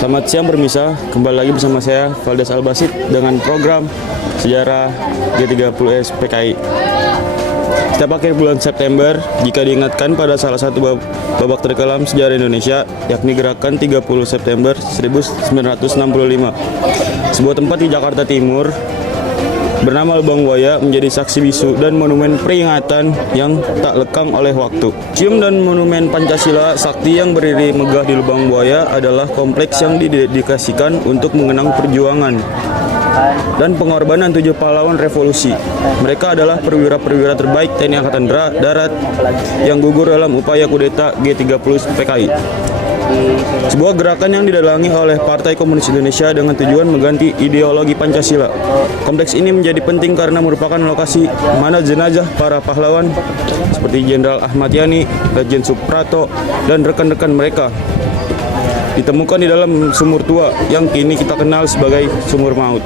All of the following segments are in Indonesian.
Selamat siang pemirsa, kembali lagi bersama saya Valdes Albasit dengan program Sejarah G30S PKI. Setiap akhir bulan September, jika diingatkan pada salah satu babak terkelam sejarah Indonesia, yakni Gerakan 30 September 1965. Sebuah tempat di Jakarta Timur bernama Lubang Buaya menjadi saksi bisu dan monumen peringatan yang tak lekang oleh waktu. Museum dan Monumen Pancasila Sakti yang berdiri megah di Lubang Buaya adalah kompleks yang didedikasikan untuk mengenang perjuangan dan pengorbanan 7 pahlawan revolusi. Mereka adalah perwira-perwira terbaik TNI Angkatan Darat yang gugur dalam upaya kudeta G30 PKI. Sebuah gerakan yang didalangi oleh Partai Komunis Indonesia dengan tujuan mengganti ideologi Pancasila. Kompleks ini menjadi penting karena merupakan lokasi mana jenazah para pahlawan seperti Jenderal Ahmad Yani, Lejen Suprato, dan rekan-rekan mereka ditemukan di dalam sumur tua yang kini kita kenal sebagai sumur maut.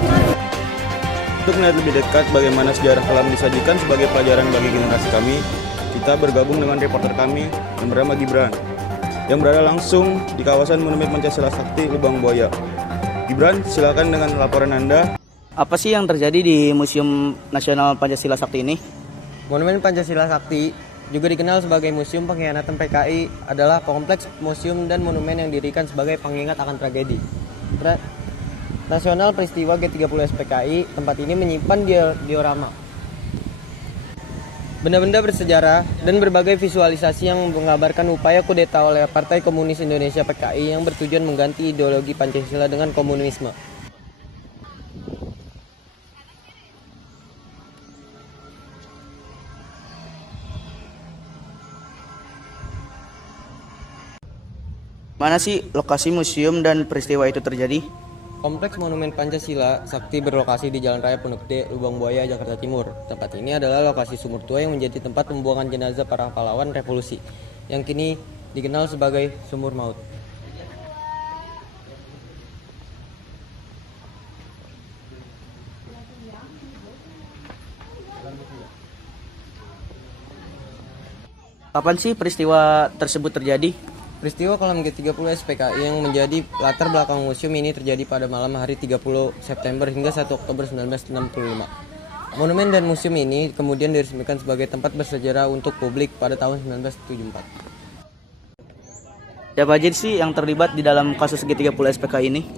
Untuk melihat lebih dekat bagaimana sejarah kelam disajikan sebagai pelajaran bagi generasi kami, kita bergabung dengan reporter kami yang bernama Gibran, yang berada langsung di kawasan Monumen Pancasila Sakti Lubang Buaya. Gibran, silakan dengan laporan Anda. Apa sih yang terjadi di Museum Nasional Pancasila Sakti ini? Monumen Pancasila Sakti, juga dikenal sebagai Museum Pengkhianatan PKI, adalah kompleks museum dan monumen yang didirikan sebagai pengingat akan tragedi nasional peristiwa G30 PKI. Tempat ini menyimpan diorama, benda-benda bersejarah, dan berbagai visualisasi yang menggambarkan upaya kudeta oleh Partai Komunis Indonesia PKI yang bertujuan mengganti ideologi Pancasila dengan komunisme. Mana sih lokasi museum dan peristiwa itu terjadi? Kompleks Monumen Pancasila Sakti berlokasi di Jalan Raya Pondok Gede, Lubang Buaya, Jakarta Timur. Tempat ini adalah lokasi sumur tua yang menjadi tempat pembuangan jenazah para pahlawan revolusi, yang kini dikenal sebagai sumur maut. Kapan sih peristiwa tersebut terjadi? Peristiwa kelam G30 PKI yang menjadi latar belakang museum ini terjadi pada malam hari 30 September hingga 1 Oktober 1965. Monumen dan museum ini kemudian diresmikan sebagai tempat bersejarah untuk publik pada tahun 1974. Siapa aja sih yang terlibat di dalam kasus G30 PKI ini?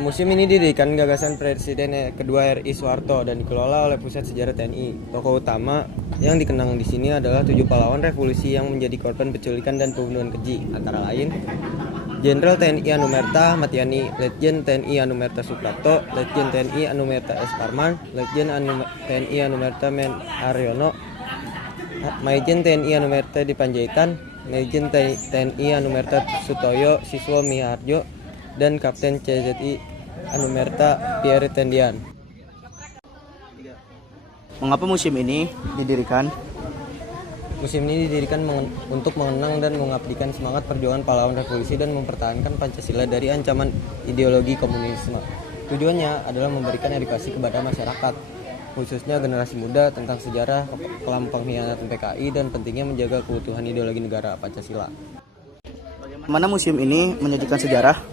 Museum ini didirikan gagasan Presiden kedua RI Soeharto dan dikelola oleh Pusat Sejarah TNI. Tokoh utama yang dikenang di sini adalah 7 pahlawan revolusi yang menjadi korban penculikan dan pembunuhan keji, antara lain Jenderal TNI Anumerta Ahmad Yani, Letjen TNI Anumerta Suprapto, Letjen TNI Anumerta S. Parman, Letjen TNI Anumerta Men Haryono, Maijen TNI Anumerta di Panjaitan, Maijen TNI Anumerta Sutoyo Siswo Miharjo, dan Kapten CZI Anumerta Pierre Tendian. Mengapa museum ini didirikan? Museum ini didirikan untuk mengenang dan mengabdikan semangat perjuangan pahlawan revolusi dan mempertahankan Pancasila dari ancaman ideologi komunisme. Tujuannya adalah memberikan edukasi kepada masyarakat, khususnya generasi muda, tentang sejarah kelam pengkhianatan PKI dan pentingnya menjaga keutuhan ideologi negara Pancasila. Mana museum ini menyajikan sejarah?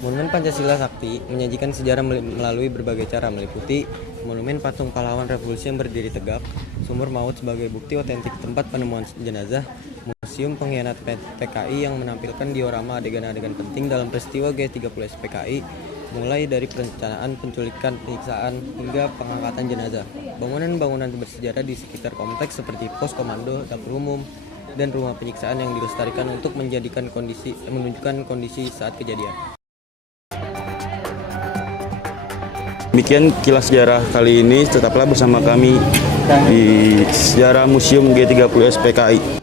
Monumen Pancasila Sakti menyajikan sejarah melalui berbagai cara, meliputi monumen patung pahlawan revolusi yang berdiri tegak, sumur maut sebagai bukti otentik tempat penemuan jenazah, museum pengkhianatan PKI yang menampilkan diorama adegan-adegan penting dalam peristiwa G30 PKI, mulai dari perencanaan, penculikan, penyiksaan, hingga pengangkatan jenazah. Bangunan-bangunan bersejarah di sekitar kompleks seperti pos komando, dapur umum, dan rumah penyiksaan yang dilestarikan untuk menunjukkan kondisi saat kejadian. Demikian kilas sejarah kali ini, tetaplah bersama kami di Sejarah Museum G30S PKI.